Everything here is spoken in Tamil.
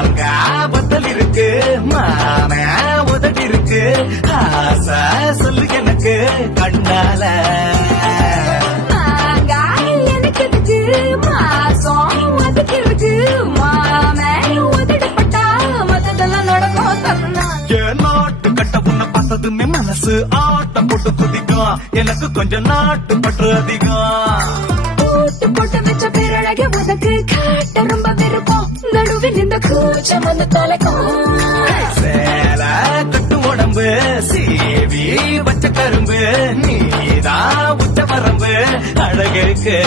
மாங்கா பத்தல் இருக்கு மான உதடி இருக்கு ஆசை சொல்லு எனக்கு கண்ணால மாங்காய் எனக்கு எதுக்கு மாசம் அதுக்கு இருக்கு மாமே உதடப்பட்டா மத்ததெல்லாம் நடக்கும் தன்னா என் நாட்டு கட்ட உன்னை பார்த்ததுமே மனசு ஆட்டம் போட்டு குதிக்கும் எனக்கு கொஞ்சம் நாட்டு பற்று அதிகம் போட்டு போட்டு வச்ச பேரழக உனக்கு காட்ட ரொம்ப விருப்பம் நடுவில் இந்த கூச்சம் வந்து தொலைக்கும் சேல கட்டு உடம்பு சீவி வச்ச கரும்பு நீதான் உச்ச வரம்பு அழகு இருக்கு